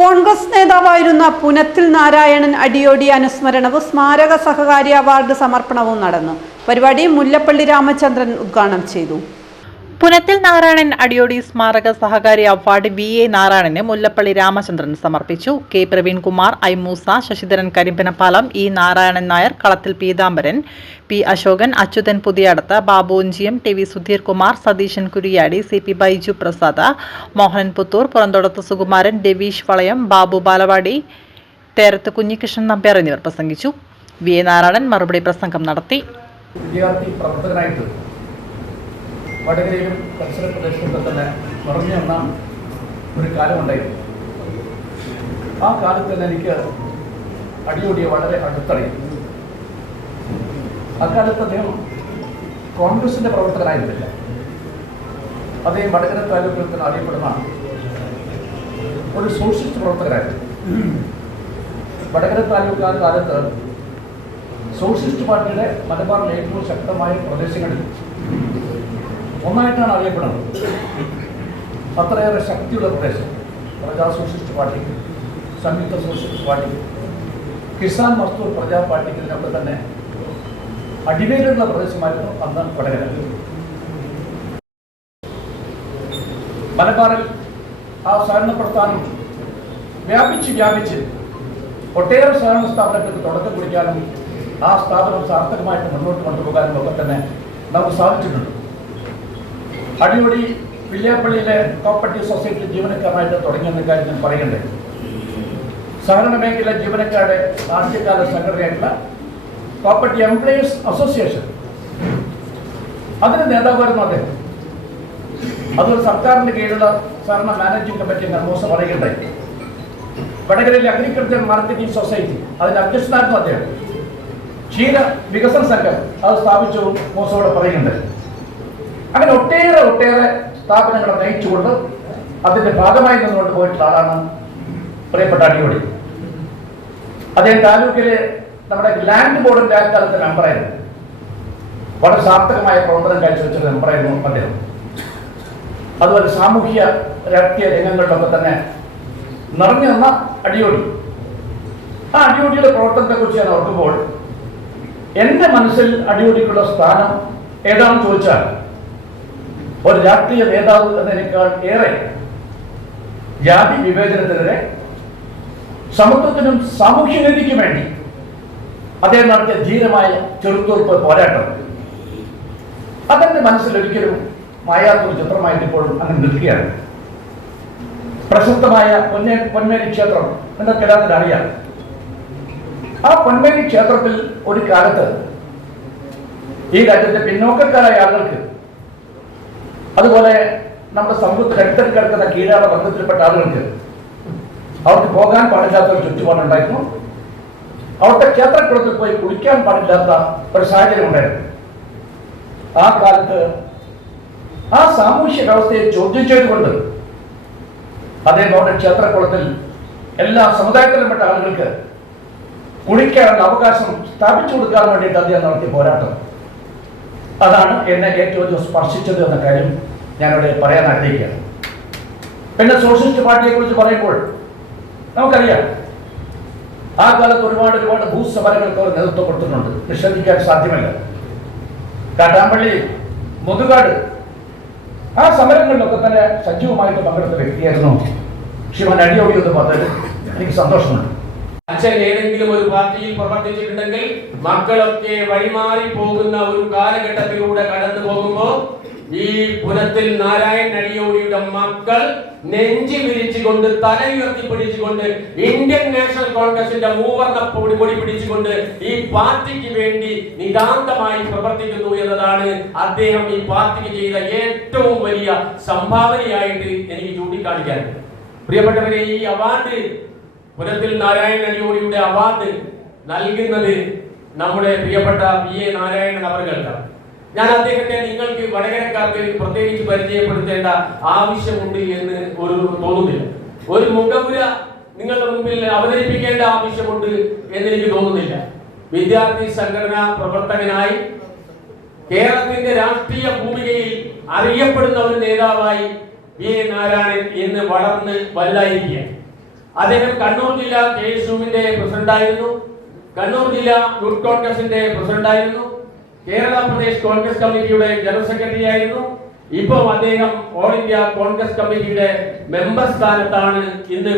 കോൺഗ്രസ് നേതാവായിരുന്ന പുനത്തിൽ നാരായണൻ അടിയോടി അനുസ്മരണവും സ്മാരക സഹകാരി അവാർഡ് സമർപ്പണവും നടന്നു. പരിപാടി മുല്ലപ്പള്ളി രാമചന്ദ്രൻ ഉദ്ഘാടനം ചെയ്തു. പുനത്തിൽ നാരായണൻ അടിയോടി സ്മാരക സഹകാരി അവാർഡ് VA നാരായണന് മുല്ലപ്പള്ളി രാമചന്ദ്രൻ സമർപ്പിച്ചു. K Praveenkumar, I Musa, Sasidharan Karimbanapalam, E Narayanan Nair, കളത്തിൽ Peethambaran, P Ashokan, Achuthan Puthiyadath, Babu Onchiyam, TV Sudheer Kumar, Satheesan Kuriyadi, CP Baiju Prasad, Mohanan Puthur, Puranthodath Sukumaran, Ravish വളയം, ബാബു ബാലവാടി, തേരത്ത് കുഞ്ഞികൃഷ്ണൻ നമ്പ്യാർ എന്നിവർ പ്രസംഗിച്ചു. VA നാരായണൻ മറുപടി പ്രസംഗം നടത്തി. വടകരയിലും പരിസര പ്രദേശത്തൊക്കെ തന്നെ നിറഞ്ഞു വന്ന ഒരു കാലമുണ്ടായിരുന്നു. ആ കാലത്ത് തന്നെ എനിക്ക് അടിയോടിയെ വളരെ അടുത്തറിയും. അക്കാലത്ത് അദ്ദേഹം കോൺഗ്രസിൻ്റെ പ്രവർത്തകനായിരുന്നില്ല. അദ്ദേഹം വടകര താലൂക്കിൽ തന്നെ അറിയപ്പെടുന്ന ഒരു സോഷ്യലിസ്റ്റ് പ്രവർത്തകരായിരുന്നു. വടകര താലൂക്ക് ആ കാലത്ത് സോഷ്യലിസ്റ്റ് പാർട്ടിയുടെ മലബാറിലെ ഏറ്റവും ശക്തമായ പ്രദേശങ്ങളിൽ ഒന്നായിട്ടാണ് അറിയപ്പെടുന്നത്. അത്രയേറെ ശക്തിയുള്ള പ്രദേശം. പ്രജാ സോഷ്യലിസ്റ്റ് പാർട്ടി, സംയുക്ത സോഷ്യലിസ്റ്റ് പാർട്ടി, കിസാൻ മസ്ദൂർ പ്രജാ പാർട്ടിക്ക് ഇതിനൊക്കെ തന്നെ അടിവേരുള്ള പ്രദേശമായിരുന്നു അന്ന് വടകര. മലബാറിൽ ആ സഹകരണ പ്രസ്ഥാനം വ്യാപിച്ച് ഒട്ടേറെ സഹകരണ സ്ഥാപനങ്ങൾക്ക് തുടക്കം കുറിക്കാനും ആ സ്ഥാപനം സാർത്ഥകമായിട്ട് മുന്നോട്ട് കൊണ്ടുപോകാനും ഒക്കെ തന്നെ നമുക്ക് സാധിച്ചിട്ടുണ്ട്. അടിയോടി വില്യാപ്പള്ളിയിലെ കോപ്പറേറ്റീവ് സൊസൈറ്റി ജീവനക്കാരനായിട്ട് തുടങ്ങിയെന്ന കാര്യം ഞാൻ പറയണ്ടേ. സഹകരണ മേഖല ജീവനക്കാരുടെ ആദ്യകാല സംഘടനയായിട്ടുള്ള കോപ്പറേറ്റീവ് എംപ്ലോയീസ് അസോസിയേഷൻ, അതിന് നേതാവായിരുന്നു അദ്ദേഹം. അതൊരു സർക്കാരിൻ്റെ കീഴിലുള്ള സഹകരണ മാനേജിംഗ് കമ്മിറ്റി മൂസ പറയുകയുണ്ടായി. വടകരയിലെ അഗ്രികൾച്ചർ മാർക്കറ്റിംഗ് സൊസൈറ്റി, അതിൻ്റെ അധ്യക്ഷനായിരുന്നു അദ്ദേഹം. ക്ഷീര വികസന സംഘം അത് സ്ഥാപിച്ചു മൂസയോട് പറയുന്നുണ്ട്. അങ്ങനെ ഒട്ടേറെ സ്ഥാപനങ്ങളെ നയിച്ചുകൊണ്ട് അതിന്റെ ഭാഗമായി നിന്നുകൊണ്ട് പോയിട്ടുള്ള ആളാണ് പ്രിയപ്പെട്ട അടിയോടി. അദ്ദേഹം താലൂക്കിലെ നമ്മുടെ ലാൻഡ് ബോർഡിന്റെ ആൽക്കാലത്തെ മെമ്പറായിരുന്നു. വളരെ സാർത്ഥകമായ പ്രവർത്തനം കാഴ്ചവെച്ചൊരു മെമ്പറായിരുന്നു അദ്ദേഹം. അതുപോലെ സാമൂഹ്യ രാഷ്ട്രീയ രംഗങ്ങളിലൊക്കെ തന്നെ നിറഞ്ഞു നിന്ന അടിയോടി. ആ അടിയോടിയുടെ പ്രവർത്തനത്തെ കുറിച്ച് ഞാൻ ഓർക്കുമ്പോൾ എന്റെ മനസ്സിൽ അടിയോടിക്കുള്ള സ്ഥാനം ഏതാണെന്ന് ചോദിച്ചാൽ ഒരു രാഷ്ട്രീയ നേതാവ് എന്നതിനേക്കാൾ ഏറെ ജാതി വിവേചനത്തിനെതിരെ സമത്വത്തിനും സാമൂഹ്യനീതിക്കും വേണ്ടി അദ്ദേഹം നടത്തിയ ധീരമായ ചെറുത്തുറപ്പ് പോരാട്ടം അതെന്റെ മനസ്സിൽ ഒരിക്കലും മായാത്തൊരു ചിത്രമായിട്ട് ഇപ്പോഴും അങ്ങനെ നിൽക്കുകയാണ്. പ്രശസ്തമായ പൊന്മേനി ക്ഷേത്രം എന്നൊക്കെ എല്ലാത്തിനും അറിയാം. ആ പൊന്മേനി ക്ഷേത്രത്തിൽ ഒരു കാലത്ത് ഈ രാജ്യത്തെ പിന്നോക്കക്കാരായ ആളുകൾക്ക്, അതുപോലെ നമ്മുടെ സമൂഹത്തിൽ അടുത്തടി കിടക്കുന്ന കീഴാള വർഗത്തിൽപ്പെട്ട ആളുകൾക്ക് അവർക്ക് പോകാൻ പാടില്ലാത്ത ഒരു ചുറ്റുപാടുണ്ടായിരുന്നു. അവിടുത്തെ ക്ഷേത്രക്കുളത്തിൽ പോയി കുളിക്കാൻ പാടില്ലാത്ത ഒരു സാഹചര്യം ഉണ്ടായിരുന്നു. ആ കാലത്ത് ആ സാമൂഹ്യ വ്യവസ്ഥയെ ചോദ്യം ചെയ്തുകൊണ്ട് അദ്ദേഹം അവിടെ ക്ഷേത്രക്കുളത്തിൽ എല്ലാ സമുദായത്തിലുംപ്പെട്ട ആളുകൾക്ക് കുളിക്കാനുള്ള അവകാശം സ്ഥാപിച്ചു കൊടുക്കാൻ വേണ്ടിയിട്ട് അദ്ദേഹം നടത്തിയ പോരാട്ടം, അതാണ് എന്നെ ഏറ്റവും അധികം സ്പർശിച്ചത് എന്ന കാര്യം ഞാനിവിടെ പറയാൻ ആഗ്രഹിക്കുകയാണ്. പിന്നെ സോഷ്യലിസ്റ്റ് പാർട്ടിയെ കുറിച്ച് പറയുമ്പോൾ നമുക്കറിയാം, ആ കാലത്ത് ഒരുപാട് ഭൂസമരങ്ങൾക്ക് അവർ നേതൃത്വം കൊടുത്തിട്ടുണ്ട്. നിഷേധിക്കാൻ സാധ്യമല്ല. കാട്ടാമ്പള്ളി, മുതുകാട്, ആ സമരങ്ങളിലൊക്കെ തന്നെ സജീവമായിട്ട് പങ്കെടുത്ത വ്യക്തിയായിരുന്നു ശ്രീമാൻ അടിയോടി എന്ന് പറഞ്ഞത് എനിക്ക് സന്തോഷമുണ്ട്. അച്ഛൻ ഏതെങ്കിലും ഒരു പാർട്ടിയിൽ പ്രവർത്തിച്ചിട്ടുണ്ടെങ്കിൽ മക്കളൊക്കെ വഴിമാറി പോകുന്ന ഒരു കാലഘട്ടത്തിലൂടെ കടന്നു പോകുമ്പോൾ ഈ പുനത്തിൽ നാരായണൻ അടിയോടിയുടെ മക്കൾ നെഞ്ചി വിരിച്ചുകൊണ്ട് തലയുയർത്തി പിടിച്ചുകൊണ്ട് ഇന്ത്യൻ നാഷണൽ കോൺഗ്രസിന്റെ മൂവർണ്ണ കൊടി പിടിച്ചുകൊണ്ട് ഈ പാർട്ടിക്ക് വേണ്ടി നിതാന്തമായി പ്രവർത്തിക്കുന്നു എന്നതാണ് അദ്ദേഹം ഈ പാർട്ടിക്ക് ചെയ്ത ഏറ്റവും വലിയ സംഭാവനയായിട്ട് എനിക്ക് ചൂണ്ടിക്കാണിക്കാൻ. പ്രിയപ്പെട്ടവരെ, ഈ അവാർഡ്, പുനത്തിൽ നാരായണൻ അടിയോടിയുടെ അവാർഡ് നൽകുന്നത് നമ്മുടെ പ്രിയപ്പെട്ട VA നാരായണൻ അവർക്കാണ്. ഞാൻ അദ്ദേഹത്തെ നിങ്ങൾക്ക് വടകരക്കാർക്ക് പ്രത്യേകിച്ച് പരിചയപ്പെടുത്തേണ്ട ആവശ്യമുണ്ട് എന്ന് തോന്നുന്നില്ല. ഒരു മുഖമുര നിങ്ങളുടെ മുമ്പിൽ അവതരിപ്പിക്കേണ്ട ആവശ്യമുണ്ട് എന്നെനിക്ക് തോന്നുന്നില്ല. വിദ്യാർത്ഥി സംഘടനാ പ്രവർത്തകനായി കേരളത്തിന്റെ രാഷ്ട്രീയ ഭൂമികയിൽ അറിയപ്പെടുന്ന ഒരു നേതാവായി VA നാരായണൻ ഇന്ന് വളർന്ന് വലുതായിരിക്കുക. അദ്ദേഹം കണ്ണൂർ ജില്ലാ KSUവിന്റെ പ്രസിഡന്റായിരുന്നു, കണ്ണൂർ ജില്ലാ യൂത്ത് കോൺഗ്രസിന്റെ പ്രസിഡന്റായിരുന്നു, കേരള പ്രദേശ് കോൺഗ്രസ് കമ്മിറ്റിയുടെ ജനറൽ സെക്രട്ടറി ആയിരുന്നു. ഇപ്പോൾ അദ്ദേഹം ഓൾ ഇന്ത്യ കോൺഗ്രസ് കമ്മിറ്റിയുടെ മെമ്പർ സ്ഥാനത്താണ് ഇന്ന്